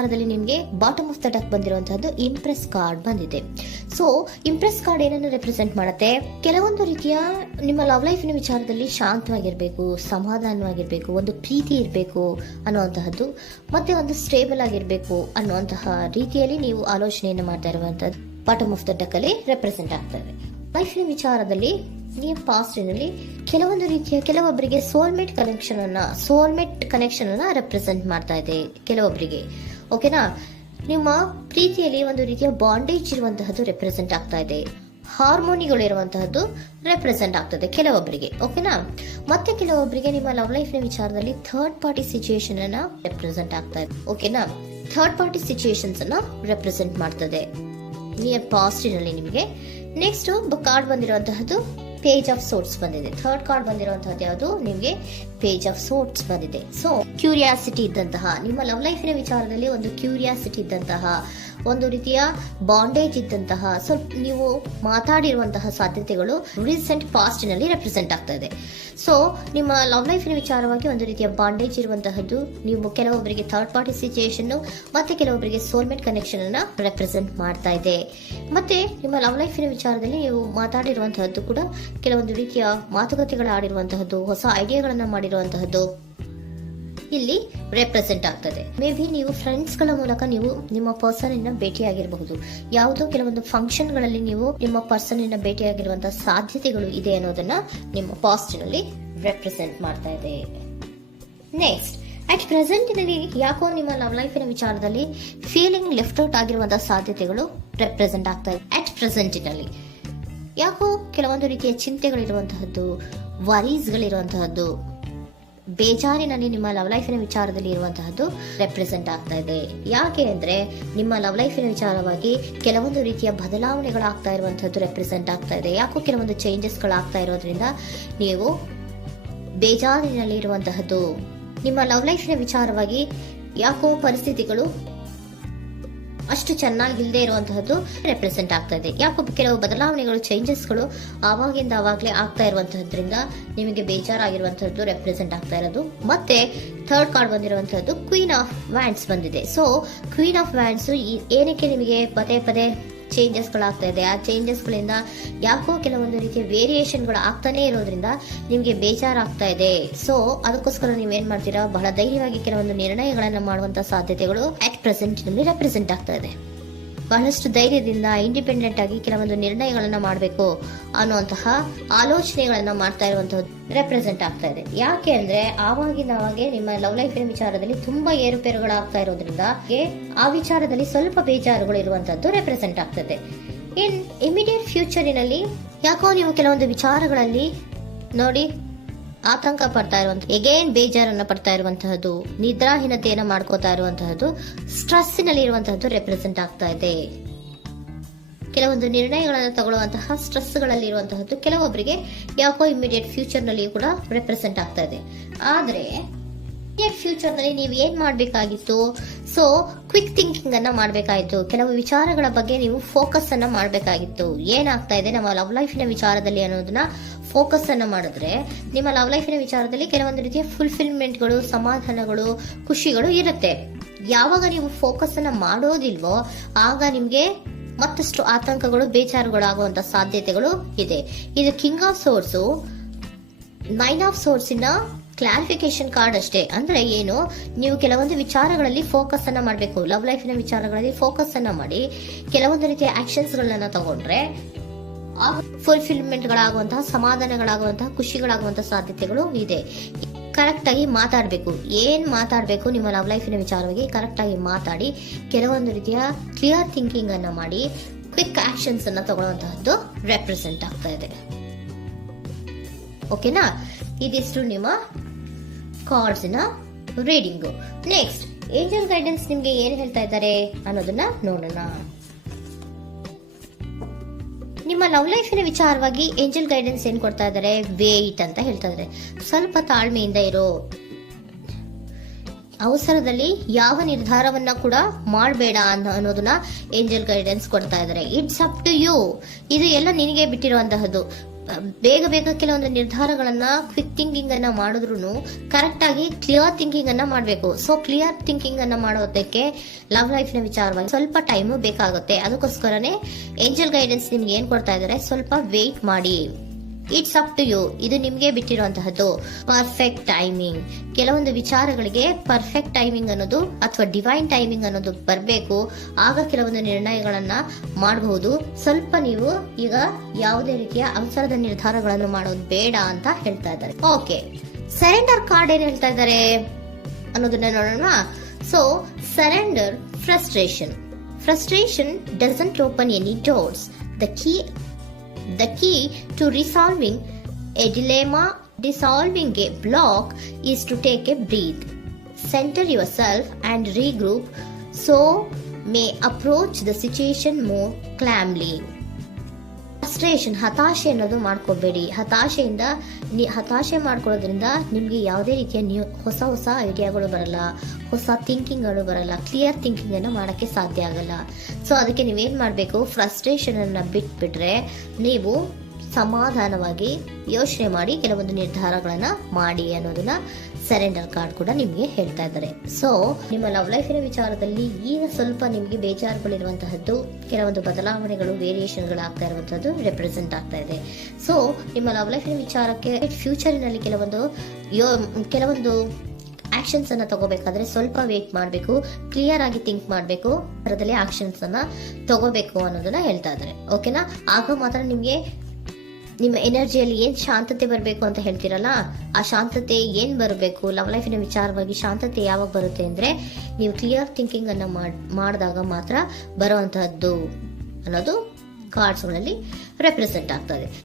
ವಿಚಾರದಲ್ಲಿ ನಿಮಗೆ bottom of the deck ಬಂದಿರುವಂತಹದ್ದು ಇಂಪ್ರೆಸ್ ಕಾರ್ಡ್ ಬಂದಿದೆ. ಸೊ ಇಂಪ್ರೆಸ್ ಕಾರ್ಡ್ ಏನನ್ನು ರೆಪ್ರೆಸೆಂಟ್ ಮಾಡುತ್ತೆ? ಕೆಲವೊಂದು ರೀತಿಯ ನಿಮ್ಮ ಲವ್ ಲೈಫಿನ ವಿಚಾರದಲ್ಲಿ ಶಾಂತವಾಗಿರ್ಬೇಕು, ಸಮಾಧಾನವಾಗಿರ್ಬೇಕು, ಒಂದು ಪ್ರೀತಿ ಇರಬೇಕು ಅನ್ನುವಂತಹದ್ದು, ಮತ್ತೆ ಒಂದು ಸ್ಟೇಬಲ್ ಆಗಿರ್ಬೇಕು ಅನ್ನುವಂತಹ ರೀತಿಯಲ್ಲಿ ನೀವು ಆಲೋಚನೆಯನ್ನು ಮಾಡ್ತಾ ಇರುವಂತಹದ್ದು ಬಾಟಮ್ ಆಫ್ ದ ಡೆಕ್ ಅಲ್ಲಿ ರೆಪ್ರೆಸೆಂಟ್ ಆಗ್ತದೆ. ಲೈಫಿನ ವಿಚಾರದಲ್ಲಿ ನಿಮ್ಮ ಪಾಸ್ಟಿನಲ್ಲಿ ಕೆಲವೊಂದು ರೀತಿಯ ಕೆಲವೊಬ್ಬರಿಗೆ ಸೋಲ್ಮೇಟ್ ಕನೆಕ್ಷನ್ ಅನ್ನ ರೆಪ್ರೆಸೆಂಟ್ ಮಾಡ್ತಾ ಇದೆ ಕೆಲವೊಬ್ಬರಿಗೆ. ಓಕೆನಾ? ನಿಮ್ಮ ಪ್ರೀತಿಯಲ್ಲಿ ಒಂದು ರೀತಿಯ ಬಾಂಡೇಜ್ ಇರುವಂತಹದ್ದು ರೆಪ್ರೆಸೆಂಟ್ ಆಗ್ತಾ ಇದೆ. ಹಾರ್ಮೋನಿಗಳು ಇರುವಂತಹದ್ದು ರೆಪ್ರೆಸೆಂಟ್ ಆಗ್ತದೆ ಕೆಲವೊಬ್ಬರಿಗೆ. ಓಕೆನಾ? ಮತ್ತೆ ಕೆಲವೊಬ್ಬರಿಗೆ ನಿಮ್ಮ ಲವ್ ಲೈಫ್ನ ವಿಚಾರದಲ್ಲಿ ಥರ್ಡ್ ಪಾರ್ಟಿ ಸಿಚುಯೇಷನ್ ಅನ್ನ ರೆಪ್ರೆಸೆಂಟ್ ಆಗ್ತಾ ಇದೆ. ಓಕೆನಾ? ಥರ್ಡ್ ಪಾರ್ಟಿ ಸಿಚುಯೇಷನ್ಸ್ ಅನ್ನ ರೆಪ್ರೆಸೆಂಟ್ ಮಾಡ್ತದೆ ನಿಯರ್ ಪಾಸ್ಟಿನಲ್ಲಿ ನಿಮಗೆ. ನೆಕ್ಸ್ಟ್ ಕಾರ್ಡ್ ಬಂದಿರುವಂತಹದ್ದು ಪೇಜ್ ಆಫ್ ಸೋರ್ಟ್ಸ್ ಬಂದಿದೆ. ಥರ್ಡ್ ಕಾರ್ಡ್ ಬಂದಿರುವಂತಹದ್ದು ಯಾವುದು? ನಿಮಗೆ ಪೇಜ್ ಆಫ್ ಸೋರ್ಟ್ಸ್ ಬಂದಿದೆ. ಸೊ ಕ್ಯೂರಿಯಾಸಿಟಿ ಇದ್ದಂತಹ, ನಿಮ್ಮ ಲವ್ ಲೈಫಿನ ವಿಚಾರದಲ್ಲಿ ಒಂದು ಕ್ಯೂರಿಯಾಸಿಟಿ ಇದ್ದಂತಹ, ಒಂದು ರೀತಿಯ ಬಾಂಡೇಜ್ ಇದ್ದಂತಹ, ಸ್ವಲ್ಪ ನೀವು ಮಾತಾಡಿರುವಂತಹ ಸಾಧ್ಯತೆಗಳು ರೀಸೆಂಟ್ ಪಾಸ್ಟಿನಲ್ಲಿ ರೆಪ್ರೆಸೆಂಟ್ ಆಗ್ತಾ ಇದೆ. ಸೊ ನಿಮ್ಮ ಲವ್ ಲೈಫಿನ ವಿಚಾರವಾಗಿ ಒಂದು ರೀತಿಯ ಬಾಂಡೇಜ್ ಇರುವಂತಹದ್ದು, ನೀವು ಕೆಲವೊಬ್ಬರಿಗೆ ಥರ್ಡ್ ಪಾರ್ಟಿ ಸಿಚುಯೇಷನ್ ಮತ್ತೆ ಕೆಲವೊಬ್ಬರಿಗೆ ಸೋಲ್ಮೇಟ್ ಕನೆಕ್ಷನ್ ಅನ್ನ ರೆಪ್ರೆಸೆಂಟ್ ಮಾಡ್ತಾ ಇದೆ. ಮತ್ತೆ ನಿಮ್ಮ ಲವ್ ಲೈಫಿನ ವಿಚಾರದಲ್ಲಿ ನೀವು ಮಾತಾಡಿರುವಂತಹದ್ದು ಕೂಡ ಕೆಲವೊಂದು ರೀತಿಯ ಮಾತುಕತೆಗಳ ಆಡಿರುವಂತಹದ್ದು, ಹೊಸ ಐಡಿಯಾಗಳನ್ನ ಮಾಡಿರುವಂತಹದ್ದು ಇಲ್ಲಿ ರೆಪ್ರೆಸೆಂಟ್ ಆಗ್ತದೆ. ಮೇ ಬಿ ನೀವು ಫ್ರೆಂಡ್ಸ್ ಗಳ ಮೂಲಕ ನೀವು ನಿಮ್ಮ ಪರ್ಸನ್ ಅನ್ನ ಭೇಟಿಯಾಗಿರಬಹುದು. ಯಾವುದೋ ಕೆಲವೊಂದು ಫಂಕ್ಷನ್ ಗಳಲ್ಲಿ ನೀವು ನಿಮ್ಮ ಪರ್ಸನ್ ಅನ್ನ ಭೇಟಿಯಾಗಿರುವಂತಹ ಸಾಧ್ಯತೆಗಳು ಇದೆ ಅನ್ನೋದನ್ನ ನಿಮ್ಮ ಪಾಸ್ಟ್ ನಲ್ಲಿ ರೆಪ್ರೆಸೆಂಟ್ ಮಾಡ್ತಾ ಇದೆ. ನೆಕ್ಸ್ಟ್, ಅಟ್ ಪ್ರೆಸೆಂಟ್ ನಲ್ಲಿ ಯಾಕೋ ನಿಮ್ಮ ಲವ್ ಲೈಫಿನ ವಿಚಾರದಲ್ಲಿ ಫೀಲಿಂಗ್ ಲೆಫ್ಟ್ ಔಟ್ ಆಗಿರುವಂತಹ ಸಾಧ್ಯತೆಗಳು ರೆಪ್ರೆಸೆಂಟ್ ಆಗ್ತಾ ಇದೆ. ಅಟ್ ಪ್ರೆಸೆಂಟ್ ನಲ್ಲಿ ಯಾಕೋ ಕೆಲವೊಂದು ರೀತಿಯ ಚಿಂತೆಗಳಿರುವಂತಹದ್ದು, ವರೀಸ್ಗಳಿರುವಂತಹದ್ದು, ಬೇಜಾರಿನಲ್ಲಿ ನಿಮ್ಮ ಲವ್ ಲೈಫಿನ ವಿಚಾರದಲ್ಲಿ ಇರುವಂತಹದ್ದು ರೆಪ್ರೆಸೆಂಟ್ ಆಗ್ತಾ ಇದೆ. ಯಾಕೆ ಅಂದ್ರೆ ನಿಮ್ಮ ಲವ್ ಲೈಫಿನ ವಿಚಾರವಾಗಿ ಕೆಲವೊಂದು ರೀತಿಯ ಬದಲಾವಣೆಗಳಾಗ್ತಾ ಇರುವಂತಹದ್ದು ರೆಪ್ರೆಸೆಂಟ್ ಆಗ್ತಾ ಇದೆ. ಯಾಕೋ ಕೆಲವೊಂದು ಚೇಂಜಸ್ಗಳಾಗ್ತಾ ಇರೋದ್ರಿಂದ ನೀವು ಬೇಜಾರಿನಲ್ಲಿ ಇರುವಂತಹದ್ದು. ನಿಮ್ಮ ಲವ್ ಲೈಫಿನ ವಿಚಾರವಾಗಿ ಯಾಕೋ ಪರಿಸ್ಥಿತಿಗಳು ಅಷ್ಟು ಚೆನ್ನಾಗಿಲ್ಲದೆ ಇರುವಂತಹದ್ದು ರೆಪ್ರೆಸೆಂಟ್ ಆಗ್ತಾ ಇದೆ. ಯಾಕೋ ಕೆಲವು ಬದಲಾವಣೆಗಳು, ಚೇಂಜಸ್ಗಳು ಆವಾಗಿಂದ ಆವಾಗಲೇ ಆಗ್ತಾ ಇರುವಂತಹದ್ರಿಂದ ನಿಮಗೆ ಬೇಜಾರಾಗಿರುವಂತಹದ್ದು ರೆಪ್ರೆಸೆಂಟ್ ಆಗ್ತಾ ಇರೋದು. ಮತ್ತೆ ಥರ್ಡ್ ಕಾರ್ಡ್ ಬಂದಿರುವಂತಹದ್ದು ಕ್ವೀನ್ ಆಫ್ ವ್ಯಾಂಡ್ಸ್ ಬಂದಿದೆ. ಸೊ ಕ್ವೀನ್ ಆಫ್ ವ್ಯಾಂಡ್ಸ್ ಏನಕ್ಕೆ ನಿಮಗೆ ಪದೇ ಪದೇ ಚೇಂಜಸ್ಗಳಾಗ್ತಾ ಇದೆ? ಆ ಚೇಂಜಸ್ಗಳಿಂದ ಯಾಕೋ ಕೆಲವೊಂದು ರೀತಿಯ ವೇರಿಯೇಷನ್ಗಳು ಆಗ್ತಾನೆ ಇರೋದ್ರಿಂದ ನಿಮಗೆ ಬೇಜಾರಾಗ್ತಾ ಇದೆ. ಸೊ ಅದಕ್ಕೋಸ್ಕರ ನೀವೇನ್ ಮಾಡ್ತೀರಾ? ಬಹಳ ಧೈರ್ಯವಾಗಿ ಕೆಲವೊಂದು ನಿರ್ಣಯಗಳನ್ನ ಮಾಡುವಂತಹ ಸಾಧ್ಯತೆಗಳು ಅಟ್ ಪ್ರೆಸೆಂಟ್ ನಲ್ಲಿ ರೆಪ್ರೆಸೆಂಟ್ ಆಗ್ತಾ ಇದೆ. ಬಹಳಷ್ಟು ಧೈರ್ಯದಿಂದ ಇಂಡಿಪೆಂಡೆಂಟ್ ಆಗಿ ಕೆಲವೊಂದು ನಿರ್ಣಯಗಳನ್ನ ಮಾಡಬೇಕು ಅನ್ನುವಂತಹ ಆಲೋಚನೆಗಳನ್ನ ಮಾಡ್ತಾ ಇರುವಂತಹದ್ದು ರೆಪ್ರೆಸೆಂಟ್ ಆಗ್ತಾ ಇದೆ. ಯಾಕೆ ಅಂದ್ರೆ ಆವಾಗಿನಾಗೆ ನಿಮ್ಮ ಲವ್ ಲೈಫಿನ ವಿಚಾರದಲ್ಲಿ ತುಂಬಾ ಏರುಪೇರುಗಳಾಗ್ತಾ ಇರೋದ್ರಿಂದ ಆ ವಿಚಾರದಲ್ಲಿ ಸ್ವಲ್ಪ ಬೇಜಾರುಗಳು ಇರುವಂತದ್ದು ರೆಪ್ರೆಸೆಂಟ್ ಆಗ್ತದೆ. ಇನ್ ಇಮಿಡಿಯೇಟ್ ಫ್ಯೂಚರಿನಲ್ಲಿ ಯಾಕೋ ನೀವು ಕೆಲವೊಂದು ವಿಚಾರಗಳಲ್ಲಿ ನೋಡಿ ಆತಂಕ ಪಡ್ತಾ ಇರುವಂತಹ, ಎಗೇನ್ ಬೇಜಾರನ್ನ ಪಡ್ತಾ ಇರುವಂತಹದ್ದು, ನಿದ್ರಾಹೀನತೆಯನ್ನ ಮಾಡ್ಕೋತಾ ಇರುವಂತಹದ್ದು, ಸ್ಟ್ರೆಸ್ಸಿನಲ್ಲಿ ಇರುವಂತಹದ್ದು ರೆಪ್ರೆಸೆಂಟ್ ಆಗ್ತಾ ಇದೆ. ಕೆಲವೊಂದು ನಿರ್ಣಯಗಳನ್ನು ತಗೊಳ್ಳುವಂತಹ ಸ್ಟ್ರೆಸ್ಗಳಲ್ಲಿ ಇರುವಂತಹದ್ದು ಕೆಲವೊಬ್ಬರಿಗೆ ಯಾಕೋ ಇಮಿಡಿಯೇಟ್ ಫ್ಯೂಚರ್ ನಲ್ಲಿ ಕೂಡ ರೆಪ್ರೆಸೆಂಟ್ ಆಗ್ತಾ ಇದೆ. ಆದ್ರೆ ಫ್ಯೂಚರ್ ನಲ್ಲಿ ನೀವು ಏನ್ ಮಾಡ್ಬೇಕಾಗಿತ್ತು? ಸೊ ಕ್ವಿಕ್ ಥಿಂಕಿಂಗ್ ಅನ್ನ ಮಾಡ್ಬೇಕಾಗಿತ್ತು. ಕೆಲವು ವಿಚಾರಗಳ ಬಗ್ಗೆ ನೀವು ಫೋಕಸ್ ಅನ್ನ ಮಾಡ್ಬೇಕಾಗಿತ್ತು. ಏನಾಗ್ತಾ ಇದೆ ನಮ್ಮ ಲವ್ ಲೈಫಿನ ವಿಚಾರದಲ್ಲಿ ಅನ್ನೋದನ್ನ ಫೋಕಸ್ ಅನ್ನ ಮಾಡಿದ್ರೆ ನಿಮ್ಮ ಲವ್ ಲೈಫಿನ ವಿಚಾರದಲ್ಲಿ ಕೆಲವೊಂದು ರೀತಿಯ ಫುಲ್ಫಿಲ್ಮೆಂಟ್ಗಳು, ಸಮಾಧಾನಗಳು, ಖುಷಿಗಳು ಇರುತ್ತೆ. ಯಾವಾಗ ನೀವು ಫೋಕಸ್ ಅನ್ನ ಮಾಡೋದಿಲ್ವೋ ಆಗ ನಿಮ್ಗೆ ಮತ್ತಷ್ಟು ಆತಂಕಗಳು, ಬೇಜಾರುಗಳು ಆಗುವಂತ ಸಾಧ್ಯತೆಗಳು ಇದೆ. ಇದು king of swords, nine of swords ಇನ ಕ್ಲಾರಿಫಿಕೇಶನ್ ಕಾರ್ಡ್ ಅಷ್ಟೇ. ಅಂದ್ರೆ ಏನು? ನೀವು ಕೆಲವೊಂದು ವಿಚಾರಗಳಲ್ಲಿ ಫೋಕಸ್ ಅನ್ನ ಮಾಡಬೇಕು. ಲವ್ ಲೈಫಿನ ವಿಚಾರಗಳಲ್ಲಿ ಫೋಕಸ್ ಅನ್ನ ಮಾಡಿ ಕೆಲವೊಂದು ರೀತಿಯ ಆಕ್ಷನ್ಸ್ ಗಳನ್ನ ತಗೊಂಡ್ರೆ ಫುಲ್ಫಿಲ್ಮೆಂಟ್ ಗಳಾಗುವಂತಹ, ಸಮಾಧಾನಗಳಾಗುವಂತಹ, ಖುಷಿಗಳಾಗುವಂತಹ ಸಾಧ್ಯತೆಗಳು ಇದೆ. ಕರೆಕ್ಟ್ ಆಗಿ ಮಾತಾಡಬೇಕು. ಏನ್ ಮಾತಾಡಬೇಕು ನಿಮ್ಮ ಲವ್ ಲೈಫಿನ ವಿಚಾರವಾಗಿ ಕರೆಕ್ಟ್ ಆಗಿ ಮಾತಾಡಿ ಕೆಲವೊಂದು ರೀತಿಯ ಕ್ಲಿಯರ್ ಥಿಂಕಿಂಗ್ ಅನ್ನ ಮಾಡಿ ಕ್ವಿಕ್ ಆಕ್ಷನ್ಸ್ ಅನ್ನ ತಗೊಳ್ಳುವಂತಹದ್ದು ರೆಪ್ರೆಸೆಂಟ್ ಆಗ್ತಾ ಇದೆ. ಓಕೆನಾ? ಇದಿಷ್ಟು ನಿಮ್ಮ ಕಾರ್ಡ್ಸ್ ನ ರೀಡಿಂಗು. ನೆಕ್ಸ್ಟ್, ಏಂಜಲ್ ಗೈಡೆನ್ಸ್ ನಿಮ್ಗೆ ಏನ್ ಹೇಳ್ತಾ ಇದ್ದಾರೆ ಅನ್ನೋದನ್ನ ನೋಡೋಣ. ನಿಮ್ಮ ಲವ್ ಲೈಫಿನ ವಿಚಾರವಾಗಿ ಏಂಜಲ್ ಗೈಡೆನ್ಸ್ ಏನ್ ಕೊಡ್ತಾ ಇದ್ದಾರೆ? ವೇಟ್ ಅಂತ ಹೇಳ್ತಾ ಇದ್ದಾರೆ. ಸ್ವಲ್ಪ ತಾಳ್ಮೆಯಿಂದ ಇರೋ. ಅವಸರದಲ್ಲಿ ಯಾವ ನಿರ್ಧಾರವನ್ನ ಕೂಡ ಮಾಡಬೇಡ ಅನ್ನೋದನ್ನ ಏಂಜಲ್ ಗೈಡೆನ್ಸ್ ಕೊಡ್ತಾ ಇದ್ದಾರೆ. It's up to you. ಇದು ಎಲ್ಲ ನಿನಗೆ ಬಿಟ್ಟಿರುವಂತಹದ್ದು. ಬೇಗ ಬೇಗ ಕೆಲವೊಂದು ನಿರ್ಧಾರಗಳನ್ನ ಕ್ವಿಕ್ ಥಿಂಕಿಂಗ್ ಅನ್ನ ಮಾಡಿದ್ರು ಕರೆಕ್ಟ್ ಆಗಿ ಕ್ಲಿಯರ್ ಥಿಂಕಿಂಗ್ ಅನ್ನ ಮಾಡಬೇಕು. ಸೊ ಕ್ಲಿಯರ್ ಥಿಂಕಿಂಗ್ ಅನ್ನ ಮಾಡೋದಕ್ಕೆ ಲವ್ ಲೈಫ್ ನ ವಿಚಾರವಾಗಿ ಸ್ವಲ್ಪ ಟೈಮು ಬೇಕಾಗುತ್ತೆ. ಅದಕ್ಕೋಸ್ಕರನೇ ಏಂಜಲ್ ಗೈಡೆನ್ಸ್ ನಿಮ್ಗೆ ಏನ್ ಕೊಡ್ತಾ ಇದಾರೆ, ಸ್ವಲ್ಪ ವೇಟ್ ಮಾಡಿ. ಇಟ್ಸ್ ಅಪ್ ಟು ಯು, ಇದು ನಿಮ್ಗೆ ಬಿಟ್ಟಿರುವಂತಹದ್ದು. ಪರ್ಫೆಕ್ಟ್ ಟೈಮಿಂಗ್, ಕೆಲವೊಂದು ವಿಚಾರಗಳಿಗೆ ಪರ್ಫೆಕ್ಟ್ ಟೈಮಿಂಗ್ ಅನ್ನೋದು ಅಥವಾ ಡಿವೈನ್ ಟೈಮಿಂಗ್ ಅನ್ನೋದು ಬರಬೇಕು. ಆಗ ಕೆಲವೊಂದು ನಿರ್ಣಯಗಳನ್ನ ಮಾಡಬಹುದು. ಸ್ವಲ್ಪ ನೀವು ಈಗ ಯಾವುದೇ ರೀತಿಯ ಅವಸರದ ನಿರ್ಧಾರಗಳನ್ನು ಮಾಡೋದು ಬೇಡ ಅಂತ ಹೇಳ್ತಾ ಇದ್ದಾರೆ. ಓಕೆ, ಸರೆಂಡರ್ ಕಾರ್ಡ್ ಏನ್ ಹೇಳ್ತಾ ಇದ್ದಾರೆ ಅನ್ನೋದನ್ನ ನೋಡೋಣ. So surrender frustration doesn't open any doors. The key to resolving a dilemma, dissolving a block, is to take a breath, center yourself and regroup, so may approach the situation more calmly. Frustration, ಹತಾಶೆ ಅನ್ನೋದು ಮಾಡ್ಕೋಬೇಡಿ. ಹತಾಶೆ ಮಾಡ್ಕೊಳ್ಳೋದ್ರಿಂದ ನಿಮ್ಗೆ ಯಾವುದೇ ರೀತಿಯ ಹೊಸ ಐಡಿಯಾಗಳು ಬರಲ್ಲ, ಹೊಸ ಥಿಂಕಿಂಗ್ಗಳು ಬರಲ್ಲ, ಕ್ಲಿಯರ್ ಥಿಂಕಿಂಗ್ ಅನ್ನ ಮಾಡಕ್ಕೆ ಸಾಧ್ಯ ಆಗಲ್ಲ. ಸೊ ಅದಕ್ಕೆ ನೀವೇನ್ ಮಾಡ್ಬೇಕು, ಫ್ರಸ್ಟ್ರೇಷನ್ ಅನ್ನ ಬಿಟ್ಬಿಟ್ರೆ ನೀವು ಸಮಾಧಾನವಾಗಿ ಯೋಚನೆ ಮಾಡಿ ಕೆಲವೊಂದು ನಿರ್ಧಾರಗಳನ್ನ ಮಾಡಿ ಅನ್ನೋದನ್ನ ಸರೆಂಡರ್ ಕಾರ್ಡ್ ಕೂಡ ನಿಮ್ಗೆ ಹೇಳ್ತಾ ಇದ್ದಾರೆ. ಸೊ ನಿಮ್ಮ ಲವ್ ಲೈಫಿನ ವಿಚಾರದಲ್ಲಿ ಈಗ ಸ್ವಲ್ಪ ನಿಮ್ಗೆ ಬೇಜಾರುಗಳಿರುವಂತಹದ್ದು, ಕೆಲವೊಂದು ಬದಲಾವಣೆಗಳು, ವೇರಿಯೇಷನ್ಗಳು ಆಗ್ತಾ ಇರುವಂತಹದ್ದು ರೆಪ್ರೆಸೆಂಟ್ ಆಗ್ತಾ ಇದೆ. ಸೊ ನಿಮ್ಮ ಲವ್ ಲೈಫಿನ ವಿಚಾರಕ್ಕೆ ಫ್ಯೂಚರಿನಲ್ಲಿ ಕೆಲವೊಂದು ಆಕ್ಷನ್ಸ್ ಅನ್ನ ತಗೋಬೇಕಾದ್ರೆ ಸ್ವಲ್ಪ ವೇಟ್ ಮಾಡಬೇಕು, ಕ್ಲಿಯರ್ ಆಗಿ ಥಿಂಕ್ ಮಾಡಬೇಕು, ಅದರಲ್ಲಿ ಆಕ್ಷನ್ಸ್ ಅನ್ನ ತಗೋಬೇಕು ಅನ್ನೋದನ್ನ ಹೇಳ್ತಾ ಇದ್ದಾರೆ. ಓಕೆನಾ? ಆಗ ಮಾತ್ರ ನಿಮ್ಗೆ ನಿಮ್ಮ ಎನರ್ಜಿಯಲ್ಲಿ ಏನ್ ಶಾಂತತೆ ಬರಬೇಕು ಅಂತ ಹೇಳ್ತೀರಲ್ಲ, ಆ ಶಾಂತತೆ ಏನ್ ಬರಬೇಕು, ಲವ್ ಲೈಫಿನ ವಿಚಾರವಾಗಿ ಶಾಂತತೆ ಯಾವಾಗ ಬರುತ್ತೆ ಅಂದ್ರೆ ನೀವು ಕ್ಲಿಯರ್ ಥಿಂಕಿಂಗ್ ಅನ್ನ ಮಾಡಿದಾಗ ಮಾತ್ರ ಬರುವಂತಹದ್ದು ಅನ್ನೋದು ಕಾರ್ಡ್ಸ್ ಗಳಲ್ಲಿ ರೆಪ್ರೆಸೆಂಟ್ ಆಗ್ತದೆ.